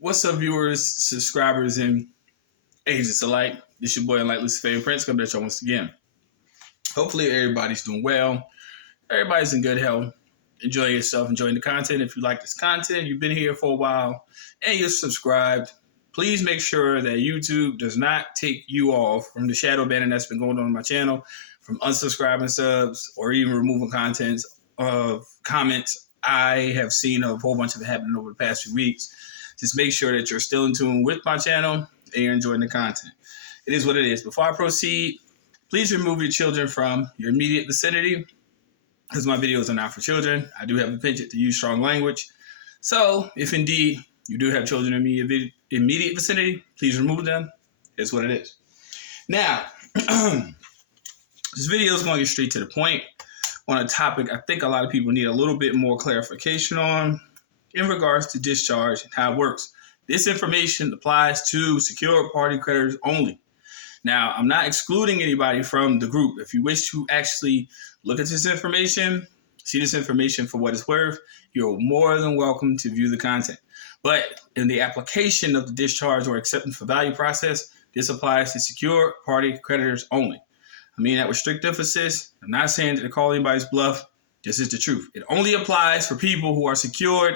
What's up, viewers, subscribers, and agents alike? This your boy, Enlightened Luciferian Prince, coming at y'all once again. Hopefully, everybody's doing well. Everybody's in good health. Enjoying yourself, enjoying the content. If you like this content, you've been here for a while, and you're subscribed, please make sure that YouTube does not take you off from the shadow banning that's been going on my channel, from unsubscribing subs, or even removing comments. I have seen a whole bunch of it happening over the past few weeks. Just make sure that you're still in tune with my channel and you're enjoying the content. It is what it is. Before I proceed, please remove your children from your immediate vicinity because my videos are not for children. I do have a penchant to use strong language. So if indeed you do have children in the immediate vicinity, please remove them. It's what it is. Now, this video is going to get straight to the point on a topic I think a lot of people need a little bit more clarification on in regards to discharge and how it works. This information applies to secured party creditors only. Now, I'm not excluding anybody from the group. If you wish to actually look at this information, see this information for what it's worth, you're more than welcome to view the content. But in the application of the discharge or acceptance for value process, this applies to secured party creditors only. I mean that with strict emphasis. I'm not saying that to call anybody's bluff. This is the truth. It only applies for people who are secured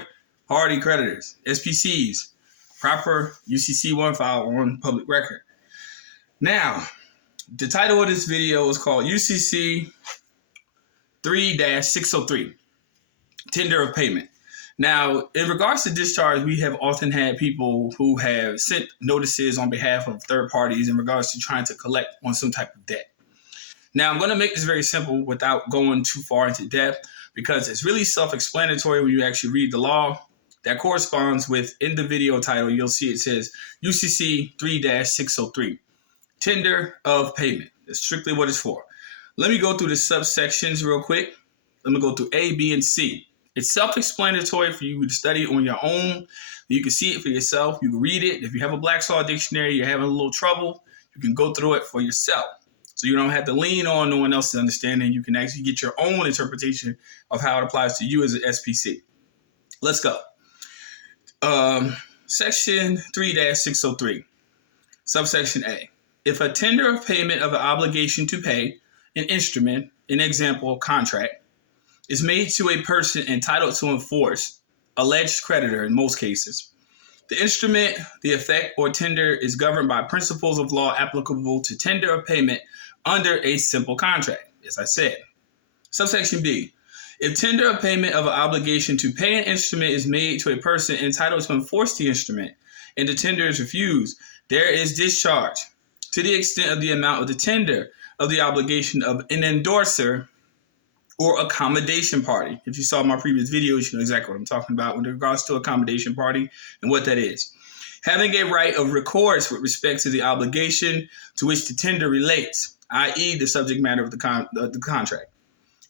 party creditors, SPCs, proper UCC 1 file on public record. Now, the title of this video is called UCC 3-603, Tender of Payment. Now, in regards to discharge, we have often had people who have sent notices on behalf of third parties in regards to trying to collect on some type of debt. Now, I'm going to make this very simple without going too far into depth because it's really self-explanatory when you actually read the law. That corresponds with, in the video title, you'll see it says UCC 3-603, Tender of Payment. That's strictly what it's for. Let me go through the subsections real quick. Let me go through A, B, and C. It's self-explanatory for you to study on your own. You can see it for yourself. You can read it. If you have a Black's-Law dictionary, you're having a little trouble, you can go through it for yourself. So you don't have to lean on no one else's understanding. You can actually get your own interpretation of how it applies to you as an SPC. Let's go. Section 3-603, subsection A. If a tender of payment of an obligation to pay, an instrument, an example, contract, is made to a person entitled to enforce, alleged creditor in most cases, the instrument, the effect, or tender is governed by principles of law applicable to tender of payment under a simple contract, as I said. Subsection B. If tender of payment of an obligation to pay an instrument is made to a person entitled to enforce the instrument and the tender is refused, there is discharge to the extent of the amount of the tender of the obligation of an endorser or accommodation party. If you saw my previous videos, you know exactly what I'm talking about with regards to accommodation party and what that is. Having a right of recourse with respect to the obligation to which the tender relates, i.e. the subject matter of the contract.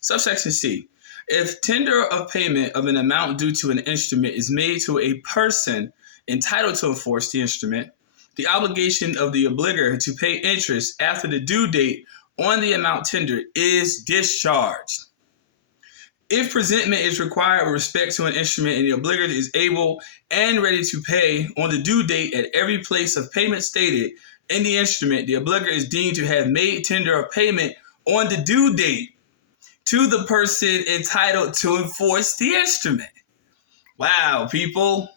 Subsection C. If tender of payment of an amount due to an instrument is made to a person entitled to enforce the instrument, the obligation of the obligor to pay interest after the due date on the amount tendered is discharged. If presentment is required with respect to an instrument and the obligor is able and ready to pay on the due date at every place of payment stated in the instrument, the obligor is deemed to have made tender of payment on the due date to the person entitled to enforce the instrument. Wow, people,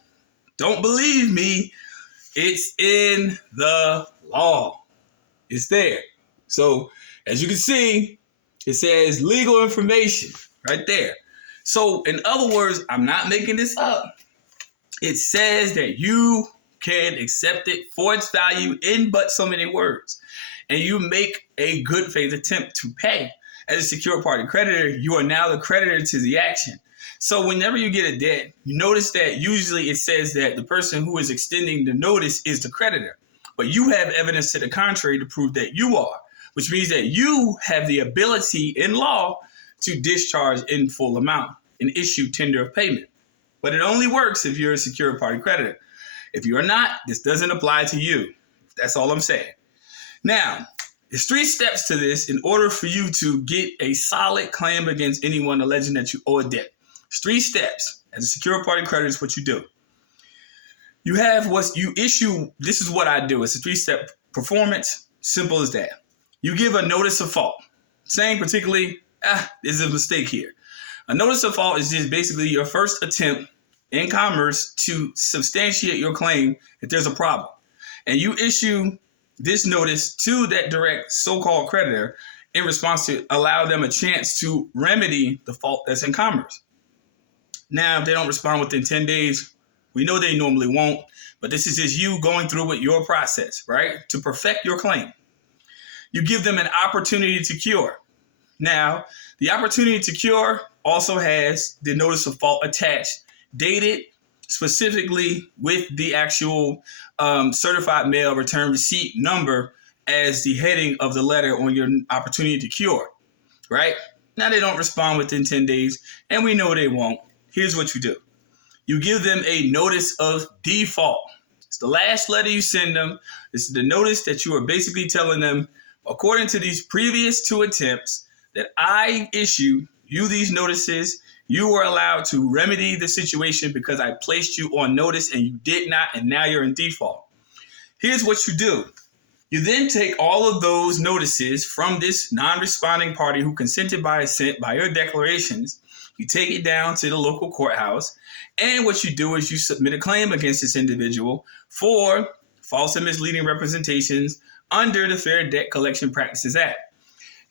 don't believe me. It's in the law. It's there. So, as you can see, it says legal information right there. So, in other words, I'm not making this up. It says that you can accept it for its value in but so many words. And you make a good faith attempt to pay. As a secured party creditor, you are now the creditor to the action. So whenever you get a debt, you notice that usually it says that the person who is extending the notice is the creditor. But you have evidence to the contrary to prove that you are, which means that you have the ability in law to discharge in full amount and issue tender of payment. But it only works if you're a secured party creditor. If you are not, this doesn't apply to you. That's all I'm saying. Now, there's 3 steps to this in order for you to get a solid claim against anyone alleging that you owe a debt. There's 3 steps. As a secured party creditor, is what you do. You have what you issue. This is what I do. It's a 3-step performance. Simple as that. You give a notice of fault, saying particularly, there's a mistake here. A notice of fault is just basically your first attempt in commerce to substantiate your claim that there's a problem. And you issue this notice to that direct so-called creditor in response to allow them a chance to remedy the fault that's in commerce. Now, if they don't respond within 10 days, we know they normally won't, but this is just you going through with your process, right? To perfect your claim. You give them an opportunity to cure. Now, the opportunity to cure also has the notice of fault attached, dated specifically with the actual certified mail return receipt number as the heading of the letter on your opportunity to cure, right? Now they don't respond within 10 days, and we know they won't. Here's what you do. You give them a notice of default. It's the last letter you send them. This is the notice that you are basically telling them, according to these previous 2 attempts, that I issue you these notices. You were allowed to remedy the situation because I placed you on notice and you did not, and now you're in default. Here's what you do. You then take all of those notices from this non-responding party who consented by assent by your declarations. You take it down to the local courthouse, and what you do is you submit a claim against this individual for false and misleading representations under the Fair Debt Collection Practices Act.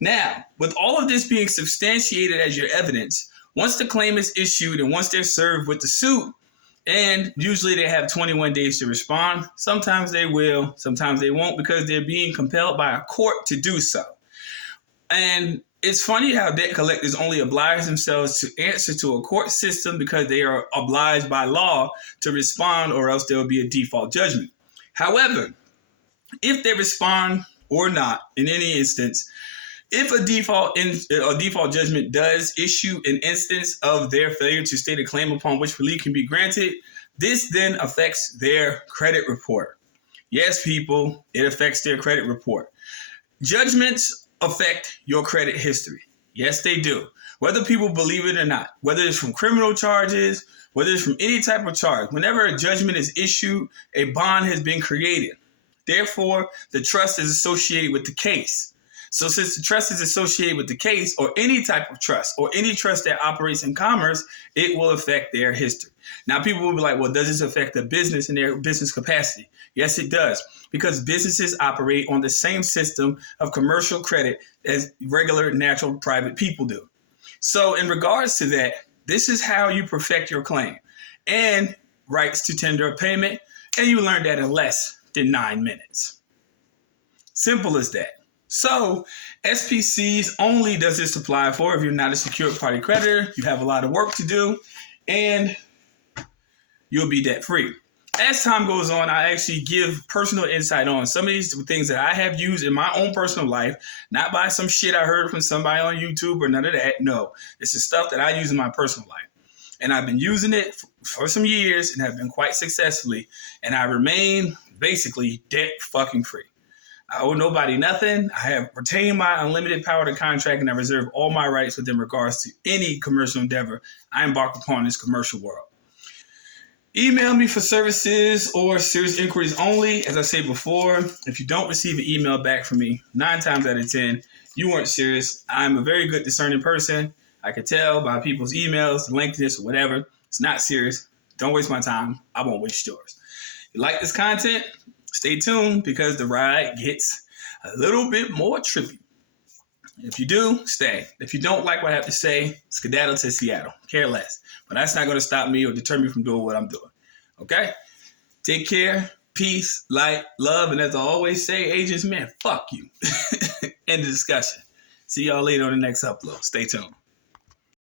Now, with all of this being substantiated as your evidence, once the claim is issued and once they're served with the suit, and usually they have 21 days to respond. Sometimes they will, sometimes they won't, because they're being compelled by a court to do so. And it's funny how debt collectors only oblige themselves to answer to a court system because they are obliged by law to respond, or else there will be a default judgment. However, if they respond or not in any instance, if a default judgment does issue an instance of their failure to state a claim upon which relief can be granted, this then affects their credit report. Yes, people, it affects their credit report. Judgments affect your credit history. Yes, they do. Whether people believe it or not, whether it's from criminal charges, whether it's from any type of charge, whenever a judgment is issued, a bond has been created. Therefore, the trust is associated with the case. So since the trust is associated with the case, or any type of trust, or any trust that operates in commerce, it will affect their history. Now, people will be like, well, does this affect the business and their business capacity? Yes, it does, because businesses operate on the same system of commercial credit as regular, natural, private people do. So in regards to that, this is how you perfect your claim and rights to tender a payment, and you learn that in less than 9 minutes. Simple as that. So SPCs only does this apply for if you're not a secured party creditor, you have a lot of work to do, and you'll be debt free. As time goes on, I actually give personal insight on some of these things that I have used in my own personal life, not by some shit I heard from somebody on YouTube or none of that. No, this is stuff that I use in my personal life. And I've been using it for some years and have been quite successfully, and I remain basically debt fucking free. I owe nobody nothing. I have retained my unlimited power to contract, and I reserve all my rights within regards to any commercial endeavor I embark upon in this commercial world. Email me for services or serious inquiries only. As I said before, if you don't receive an email back from me, 9 times out of 10, you weren't serious. I'm a very good discerning person. I could tell by people's emails, the lengthiness, or whatever. It's not serious. Don't waste my time. I won't waste yours. If you like this content, stay tuned, because the ride gets a little bit more trippy. If you do, stay. If you don't like what I have to say, skedaddle to Seattle. Care less. But that's not going to stop me or deter me from doing what I'm doing. Okay? Take care. Peace, light, love. And as I always say, agents, man, fuck you. End of discussion. See y'all later on the next upload. Stay tuned.